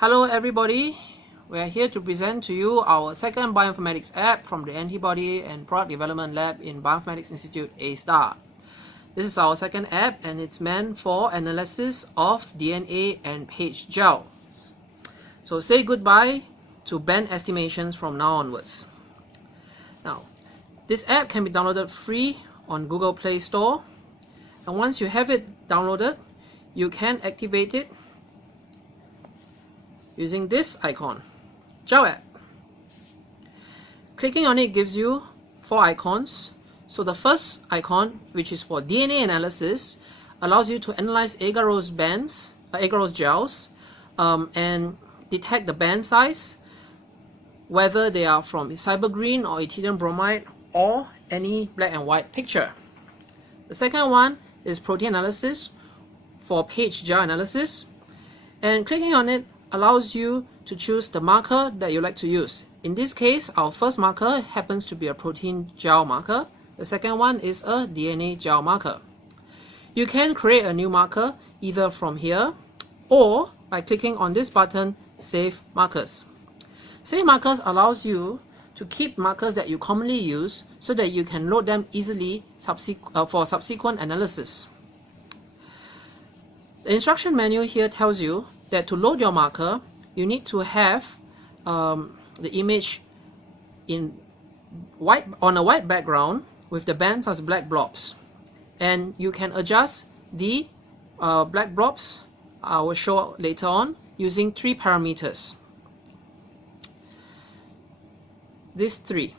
Hello everybody, we are here to present to you our second bioinformatics app from the Antibody and Product Development Lab in Bioinformatics Institute A*. This is our second app and it's meant for analysis of DNA and page gels. So say goodbye to band estimations from now onwards. Now, this app can be downloaded free on Google Play Store, and once you have it downloaded, you can activate it using this icon, GelApp. Clicking on it gives you 4 icons. So the first icon, which is for DNA analysis, allows you to analyze agarose bands, agarose gels, and detect the band size, whether they are from cybergreen or ethidium bromide or any black and white picture. The second one is protein analysis for page gel analysis, and clicking on it allows you to choose the marker that you like to use. In this case, our first marker happens to be a protein gel marker. The second one is a DNA gel marker. You can create a new marker either from here or by clicking on this button, Save Markers. Save Markers allows you to keep markers that you commonly use so that you can load them easily for subsequent analysis. The instruction manual here tells you that to load your marker, you need to have the image on a white background with the bands as black blobs, and you can adjust the black blobs, I will show later on, using 3 parameters. These 3.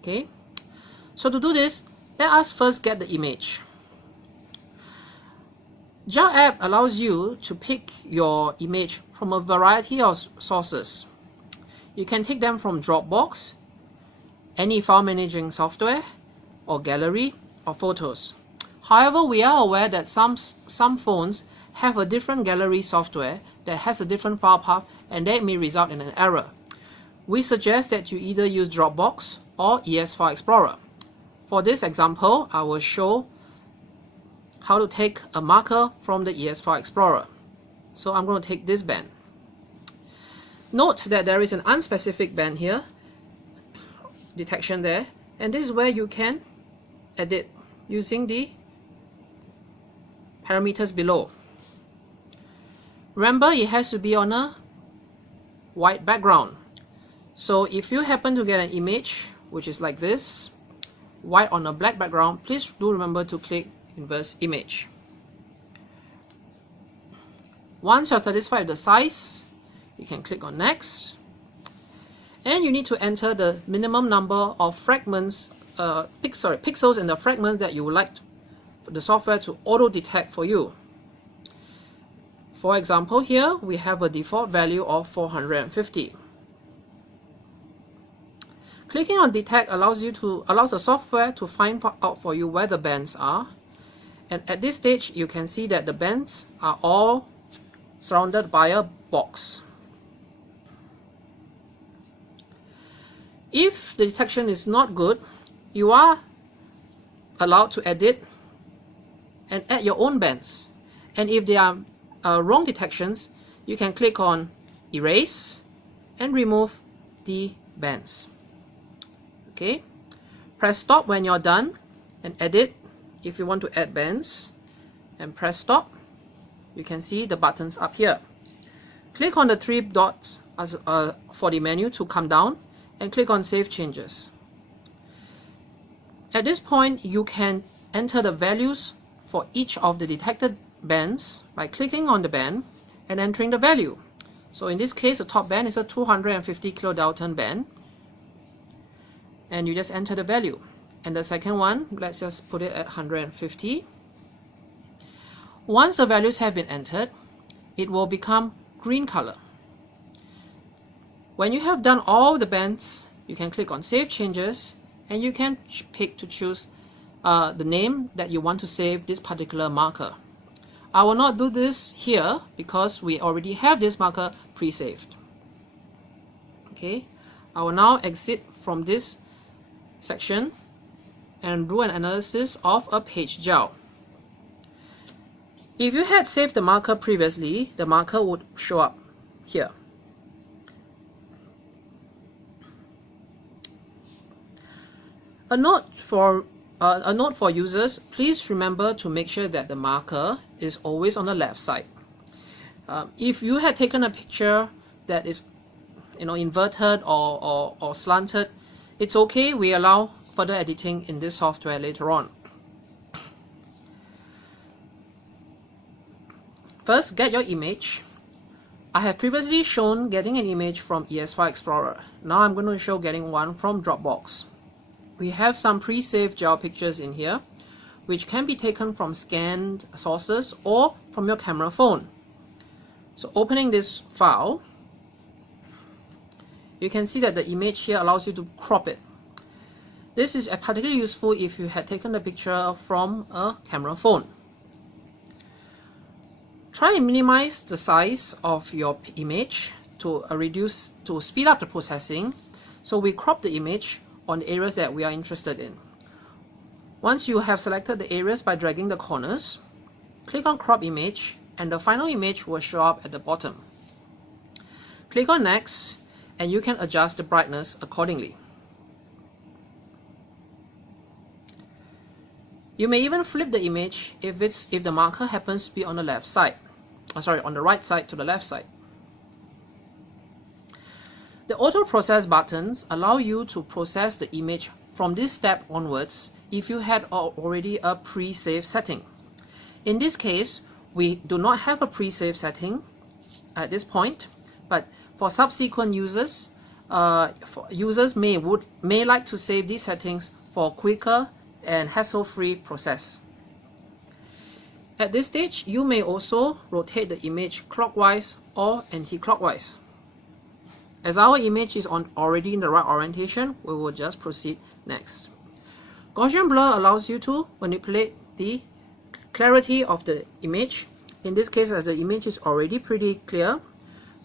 Okay, so to do this, let us first get the image. GelApp allows you to pick your image from a variety of sources. You can take them from Dropbox, any file managing software, or gallery, or photos. However, we are aware that some phones have a different gallery software that has a different file path, and that may result in an error. We suggest that you either use Dropbox or ES File Explorer. For this example, I will show how to take a marker from the ES File Explorer. So I'm going to take this band. Note that there is an unspecific band here, detection there, and this is where you can edit using the parameters below. Remember, it has to be on a white background. So if you happen to get an image which is like this, white on a black background, please do remember to click Inverse Image. Once you're satisfied with the size, you can click on Next, and you need to enter the minimum number of fragments, pixels in the fragment that you would like the software to auto detect for you. For example, here we have a default value of 450. Clicking on Detect allows the software to find out for you where the bands are. And at this stage, you can see that the bands are all surrounded by a box. If the detection is not good, you are allowed to edit and add your own bands. And if they are wrong detections, you can click on Erase and remove the bands. Okay, press Stop when you're done and edit if you want to add bands, and press Stop. You can see the buttons up here. Click on the 3 dots for the menu to come down and click on Save Changes. At this point, you can enter the values for each of the detected bands by clicking on the band and entering the value. So in this case, the top band is a 250 kilodalton band, and you just enter the value. And the second one, let's just put it at 150. Once the values have been entered, it will become green color. When you have done all the bands, you can click on Save Changes, and you can pick to choose the name that you want to save this particular marker. I will not do this here because we already have this marker pre-saved. Okay, I will now exit from this section and do an analysis of a page gel. If you had saved the marker previously, the marker would show up here. A note for users, please remember to make sure that the marker is always on the left side. If you had taken a picture that is inverted or slanted, it's okay, we allow further editing in this software later on. First, get your image. I have previously shown getting an image from ES File Explorer. Now I'm going to show getting one from Dropbox. We have some pre-saved gel pictures in here, which can be taken from scanned sources or from your camera phone. So opening this file, you can see that the image here allows you to crop it. This is particularly useful if you had taken the picture from a camera phone. Try and minimize the size of your image to speed up the processing. So we crop the image on the areas that we are interested in. Once you have selected the areas by dragging the corners, click on Crop Image and the final image will show up at the bottom. Click on Next and you can adjust the brightness accordingly. You may even flip the image if the marker happens to be on the left side. On the right side to the left side. The auto process buttons allow you to process the image from this step onwards if you had already a pre-save setting. In this case, we do not have a pre-save setting at this point, but for subsequent users, users may like to save these settings for quicker and hassle-free process. At this stage, you may also rotate the image clockwise or anti-clockwise. As our image is already in the right orientation, we will just proceed next. Gaussian blur allows you to manipulate the clarity of the image. In this case, as the image is already pretty clear,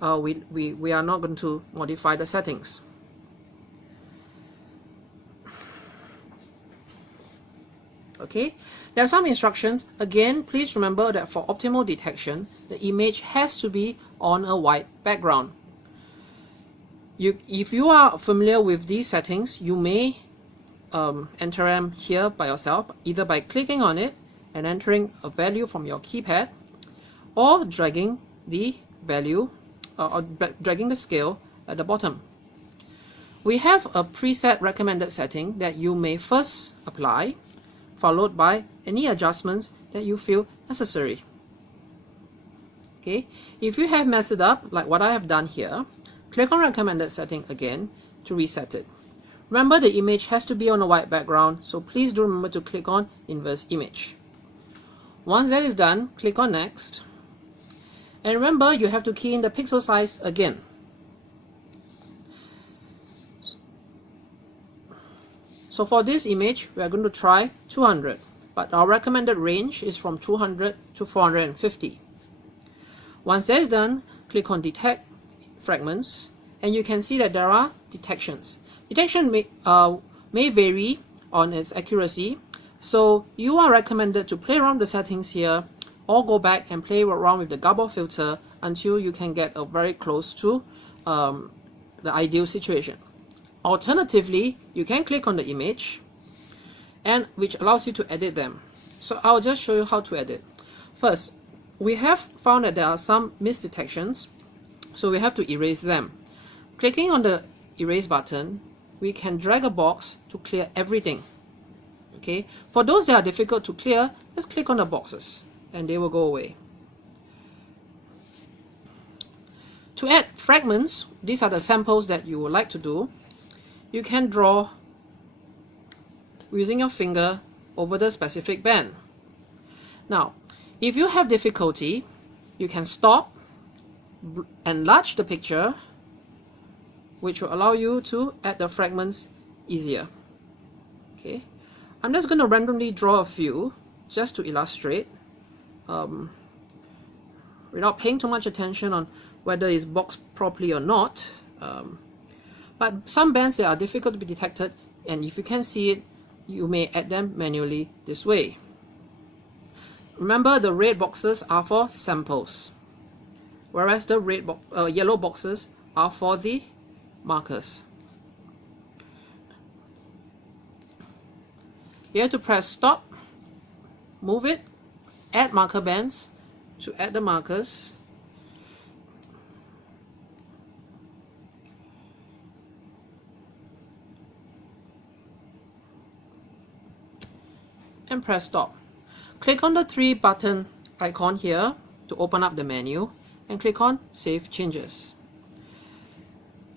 we are not going to modify the settings. Okay, there are some instructions. Again, please remember that for optimal detection, the image has to be on a white background. If you are familiar with these settings, you may enter them here by yourself, either by clicking on it and entering a value from your keypad, or dragging the value or dragging the scale at the bottom. We have a preset recommended setting that you may first apply, followed by any adjustments that you feel necessary. Okay, if you have messed it up, like what I have done here, click on recommended setting again to reset it. Remember, the image has to be on a white background, so please do remember to click on inverse image. Once that is done, click on next. And remember, you have to key in the pixel size again. So for this image, we are going to try 200, but our recommended range is from 200 to 450. Once that is done, click on Detect Fragments, and you can see that there are detections. Detection may vary on its accuracy, so you are recommended to play around the settings here, or go back and play around with the Gabor filter until you can get very close to the ideal situation. Alternatively, you can click on the image, and which allows you to edit them. So I'll just show you how to edit. First, we have found that there are some misdetections, so we have to erase them. Clicking on the erase button, we can drag a box to clear everything. Okay, for those that are difficult to clear, just click on the boxes and they will go away. To add fragments, these are the samples that you would like to do. You can draw using your finger over the specific band. Now, if you have difficulty, you can stop, enlarge the picture, which will allow you to add the fragments easier. Okay, I'm just going to randomly draw a few just to illustrate, without paying too much attention on whether it's boxed properly or not. But some bands that are difficult to be detected, and if you can see it, you may add them manually this way. Remember, the red boxes are for samples. whereas the yellow boxes are for the markers. You have to press stop, move it, add marker bands to add the markers. And press stop. Click on the 3-button icon here to open up the menu and click on Save Changes.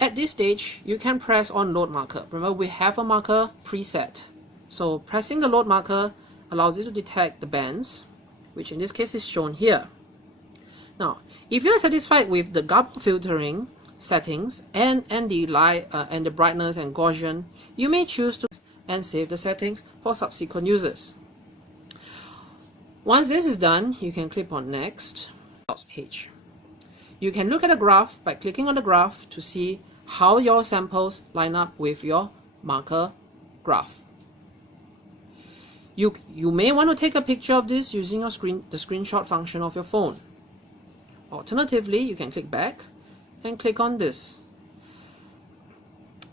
At this stage, you can press on Load Marker. Remember, we have a marker preset. So pressing the Load Marker allows you to detect the bands, which in this case is shown here. Now, if you are satisfied with the garble filtering settings and the light and the brightness and Gaussian, you may choose to and save the settings for subsequent users. Once this is done, you can click on Next page. You can look at a graph by clicking on the graph to see how your samples line up with your marker graph. You may want to take a picture of this using the screenshot function of your phone. Alternatively, you can click back and click on this.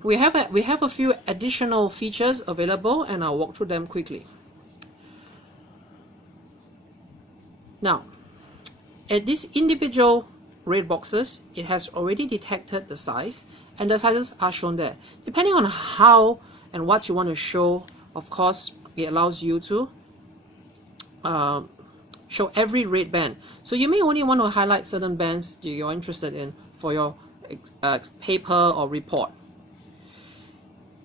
We have a few additional features available, and I'll walk through them quickly. Now, at these individual red boxes, it has already detected the size, and the sizes are shown there. Depending on how and what you want to show, of course, it allows you to show every red band. So you may only want to highlight certain bands you're interested in for your paper or report.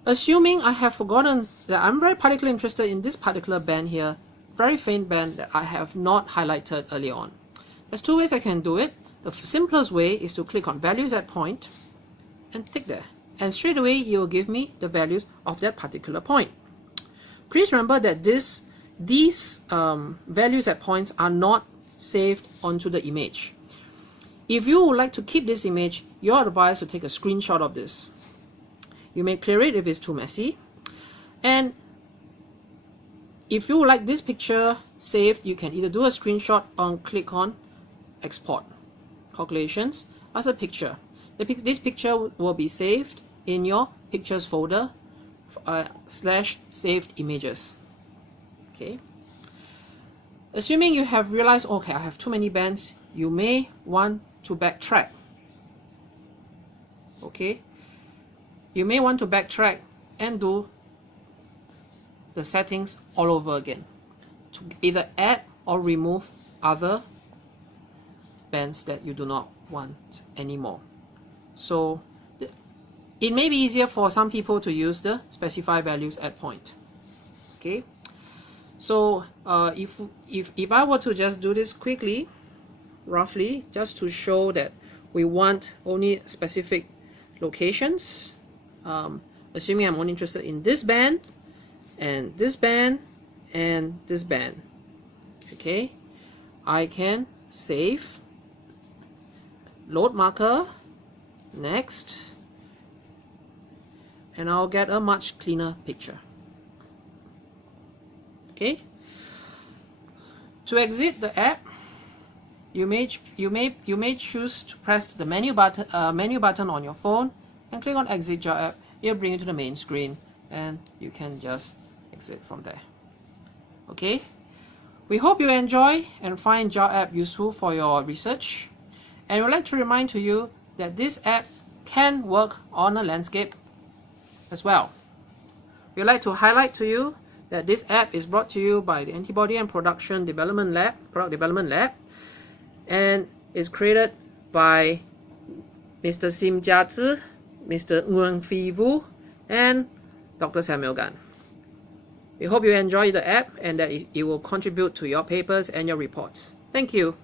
Assuming I have forgotten that I'm very particularly interested in this particular band here, very faint band that I have not highlighted earlier on. There's two ways I can do it. The simplest way is to click on Values at Point and tick there. And straight away, it will give me the values of that particular point. Please remember that these values at points are not saved onto the image. If you would like to keep this image, you're advised to take a screenshot of this. You may clear it if it's too messy. And if you would like this picture saved, you can either do a screenshot or click on Export Calculations as a picture. This picture will be saved in your Pictures folder / saved images. Okay. Assuming you have realized, okay, I have too many bands, you may want to backtrack. Okay. You may want to backtrack and do the settings all over again to either add or remove other bands that you do not want anymore. So it may be easier for some people to use the specify values at point. Okay. So if I were to just do this quickly, roughly, just to show that we want only specific locations, assuming I'm only interested in this band and this band and this band, okay, I can save, load marker, next, and I'll get a much cleaner picture. Okay. To exit the app, you may choose to press the menu button on your phone and click on Exit GelApp. It'll bring you to the main screen, and you can just exit from there. Okay. We hope you enjoy and find GelApp useful for your research, and we'd like to remind to you that this app can work on a landscape as well. We'd like to highlight to you that this app is brought to you by the Antibody and Product Development Lab, and is created by Mr. Sim Jiazhi, Mr. Nguyen Phi-Vu, and Dr. Samuel Gan. We hope you enjoy the app and that it will contribute to your papers and your reports. Thank you.